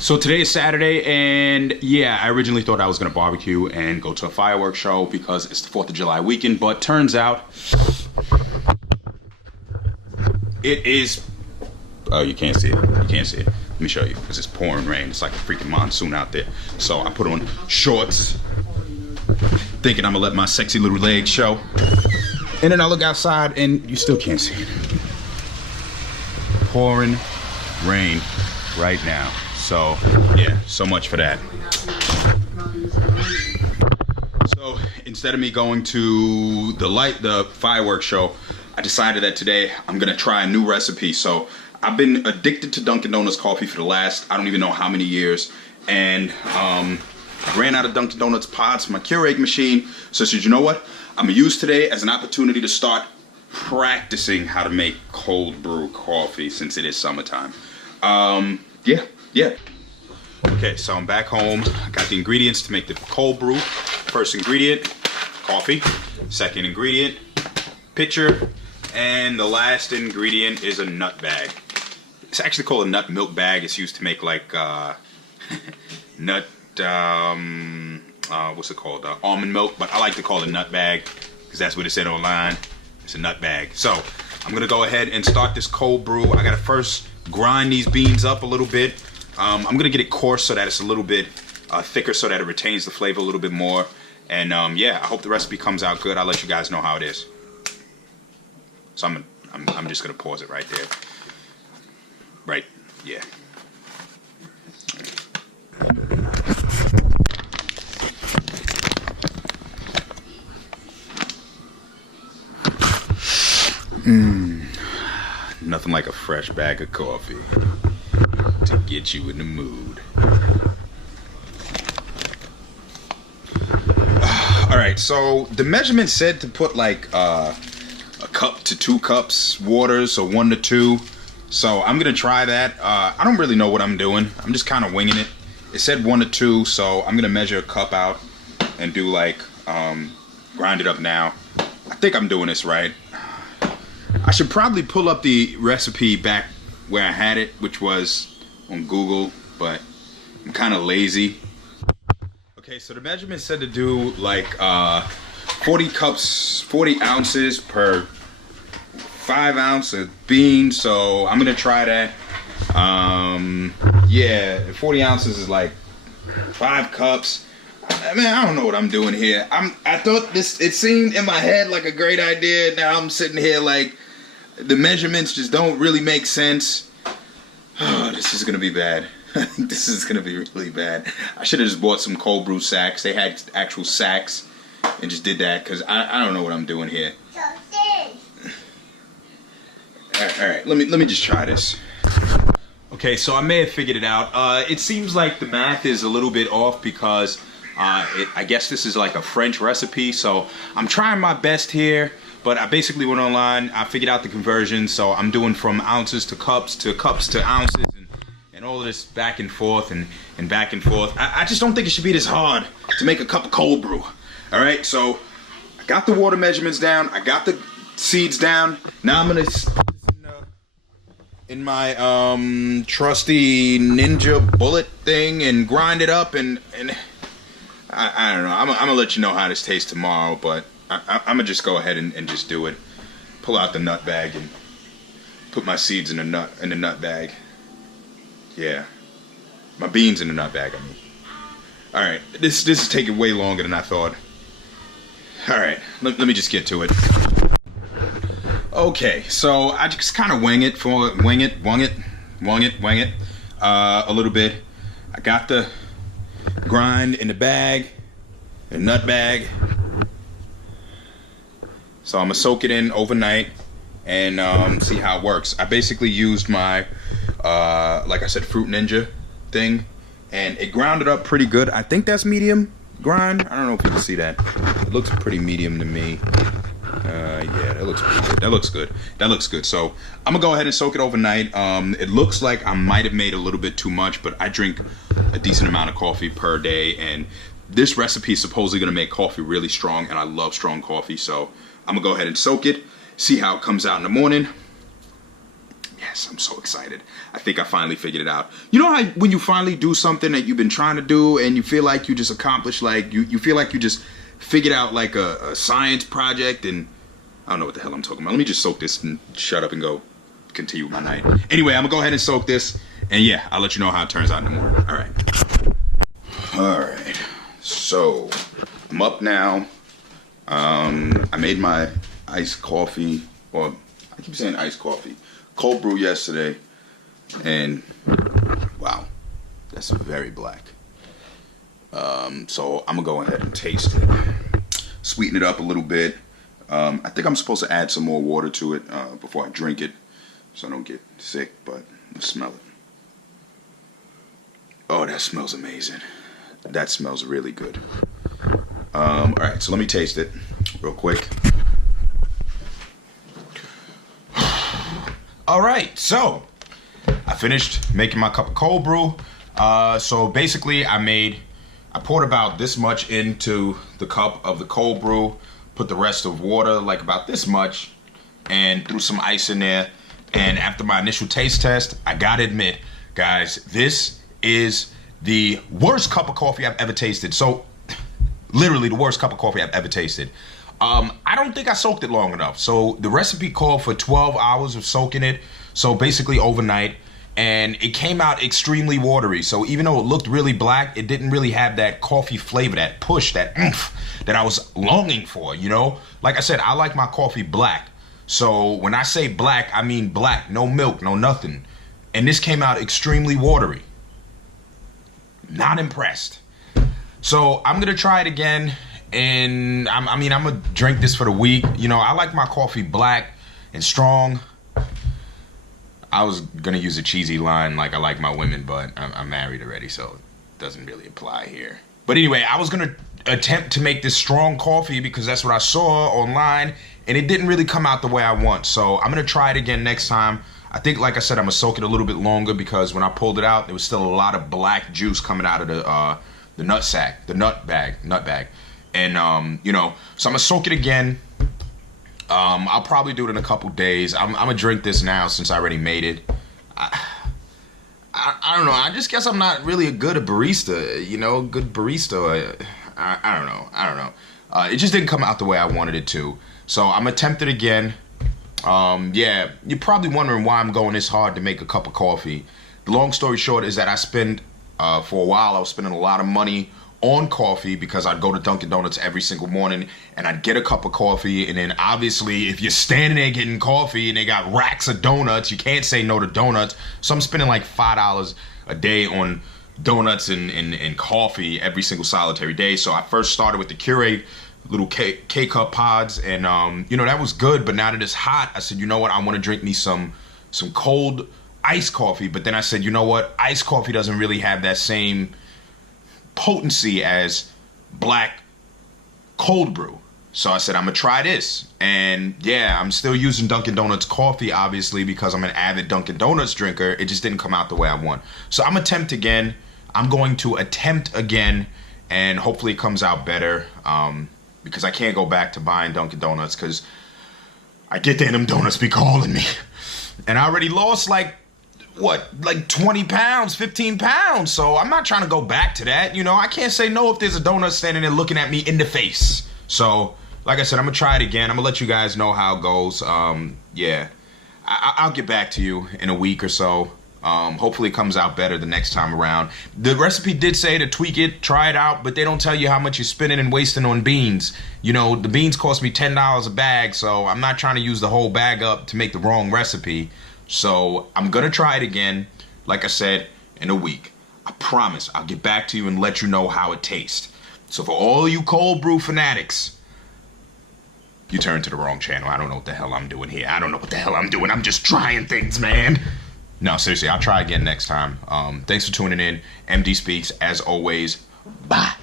So today is Saturday, and yeah, I originally thought I was gonna barbecue and go to a fireworks show because it's the 4th of July weekend, but turns out it is, oh, you can't see it, you can't see it. Let me show you, because it's pouring rain. It's like a freaking monsoon out there. So I put on shorts, thinking I'm gonna let my sexy little legs show. And then I look outside and you still can't see it. Pouring rain right now. So yeah, so much for that. So instead of me going to the fireworks show, I decided that today I'm gonna try a new recipe. So I've been addicted to Dunkin' Donuts coffee for the last, I don't even know how many years. And I ran out of Dunkin' Donuts pods for my Keurig machine. So I said, you know what? I'm gonna use today as an opportunity to start practicing how to make cold brew coffee since it is summertime. Yeah. Okay, so I'm back home. I got the ingredients to make the cold brew. First ingredient, coffee. Second ingredient, pitcher. And the last ingredient is a nut bag. It's actually called a nut milk bag. It's used to make like nut, what's it called? Almond milk, but I like to call it a nut bag because that's what it said online. It's a nut bag. So I'm gonna go ahead and start this cold brew. I gotta first grind these beans up a little bit. I'm gonna get it coarse so that it's a little bit thicker so that it retains the flavor a little bit more. And yeah, I hope the recipe comes out good. I'll let you guys know how it is. So I'm just gonna pause it right there. Right, yeah. Nothing like a fresh bag of coffee to get you in the mood. Alright, so the measurement said to put like a cup to 2 cups water, so 1 to 2. So I'm gonna try that. I don't really know what I'm doing. I'm just kind of winging it. It said 1 to 2, so I'm gonna measure a cup out and do like grind it up now. I think I'm doing this right. I should probably pull up the recipe back where I had it, which was on Google, but I'm kind of lazy. Okay, so the measurement said to do like 40 ounces per 5 ounce of beans, so I'm gonna try that. Yeah, 40 ounces is like 5 cups. Man, I don't know what I'm doing here. I thought this, it seemed in my head like a great idea. Now I'm sitting here like the measurements just don't really make sense. Oh, this is gonna be bad. I think this is gonna be really bad. I should have just bought some cold brew sacks. They had actual sacks and just did that because I don't know what I'm doing here. Alright, let me just try this. Okay, so I may have figured it out. It seems like the math is a little bit off because I guess this is like a French recipe, so I'm trying my best here, but I basically went online, I figured out the conversion, so I'm doing from ounces to cups to ounces, and all of this back and forth and back and forth. I just don't think it should be this hard to make a cup of cold brew. Alright, so I got the water measurements down, I got the seeds down. Now I'm gonna put this in my trusty Ninja bullet thing and grind it up, and I don't know. I'm gonna let you know how this tastes tomorrow, but I'm gonna just go ahead and just do it. Pull out the nut bag and put my seeds in the nut bag. Yeah, my beans in the nut bag. I mean. All right, this is taking way longer than I thought. All right, let me just get to it. Okay, so I just kind of wing it a little bit. I got the grind in the bag, the nut bag. So I'm gonna soak it in overnight and see how it works. I basically used my, like I said, Fruit Ninja thing, and it ground it up pretty good. I think that's medium grind. I don't know if you can see that. It looks pretty medium to me. Yeah, that looks pretty good. That looks good. So I'm gonna go ahead and soak it overnight. It looks like I might have made a little bit too much, but I drink a decent amount of coffee per day, and this recipe is supposedly gonna make coffee really strong, and I love strong coffee. So I'm gonna go ahead and soak it, see how it comes out in the morning. Yeah, Yes, I'm so excited. I think I finally figured it out. You know how when you finally do something that you've been trying to do and you feel like you just accomplished, like you feel like you just figured out like a science project, and I don't know what the hell I'm talking about. Let me just soak this and shut up and go continue my night. Anyway, I'm gonna go ahead and soak this, and yeah, I'll let you know how it turns out in the morning. All right, so I'm up now. I made my iced coffee, or I keep saying iced coffee, cold brew yesterday, and wow, that's very black. So I'm gonna go ahead and taste it, sweeten it up a little bit. I think I'm supposed to add some more water to it before I drink it, so I don't get sick, but let's smell it. Oh, that smells amazing. That smells really good. All right, so let me taste it real quick. All right, so I finished making my cup of cold brew. So basically I poured about this much into the cup of the cold brew, put the rest of water, like about this much, and threw some ice in there. And after my initial taste test, I gotta admit, guys, this is the worst cup of coffee I've ever tasted. So, literally the worst cup of coffee I've ever tasted. I don't think I soaked it long enough. So the recipe called for 12 hours of soaking it, so basically overnight, and it came out extremely watery. So even though it looked really black, it didn't really have that coffee flavor, that push, that oomph that I was longing for, you know? Like I said, I like my coffee black. So when I say black, I mean black, no milk, no nothing. And this came out extremely watery. Not impressed. So I'm gonna try it again, and I'm gonna drink this for the week. You know, I like my coffee black and strong. I was gonna use a cheesy line like I like my women, but I'm married already, so it doesn't really apply here. But anyway, I was gonna attempt to make this strong coffee because that's what I saw online, and it didn't really come out the way I want. So I'm gonna try it again next time. I think, like I said, I'm gonna soak it a little bit longer because when I pulled it out, there was still a lot of black juice coming out of the nut sack, the nut bag, and you know, so I'm gonna soak it again. I'll probably do it in a couple days. I'm gonna drink this now since I already made it. I don't know. I just guess I'm not really a good barista. You know, good barista. I don't know. It just didn't come out the way I wanted it to. So I'm gonna attempt it again. Yeah, you're probably wondering why I'm going this hard to make a cup of coffee. The long story short is that I spend, for a while, I was spending a lot of money on coffee because I'd go to Dunkin' Donuts every single morning and I'd get a cup of coffee, and then obviously if you're standing there getting coffee and they got racks of donuts, you can't say no to donuts. So I'm spending like $5 a day on donuts and coffee every single solitary day. So I first started with the Keurig little K-cup pods, and you know, that was good, but now that it's hot, I said, you know what, I want to drink me some cold iced coffee. But then I said, you know what, iced coffee doesn't really have that same potency as black cold brew. So I said, I'm gonna try this. And yeah, I'm still using Dunkin' Donuts coffee, obviously, because I'm an avid Dunkin' Donuts drinker. It just didn't come out the way I want. So I'm going to attempt again, and hopefully it comes out better, because I can't go back to buying Dunkin' Donuts because I get there and them donuts be calling me. And I already lost like 20 pounds, 15 pounds. So I'm not trying to go back to that. You know, I can't say no if there's a donut standing there looking at me in the face. So, like I said, I'm going to try it again. I'm going to let you guys know how it goes. Yeah, I'll get back to you in a week or so. Hopefully it comes out better the next time around. The recipe did say to tweak it, try it out, but they don't tell you how much you're spending and wasting on beans. You know, the beans cost me $10 a bag, so I'm not trying to use the whole bag up to make the wrong recipe. So I'm gonna try it again, like I said, in a week. I promise I'll get back to you and let you know how it tastes. So for all you cold brew fanatics, you turned to the wrong channel. I don't know what the hell I'm doing here. I don't know what the hell I'm doing. I'm just trying things, man. No, seriously, I'll try again next time. Thanks for tuning in. MD Speaks, as always. Bye.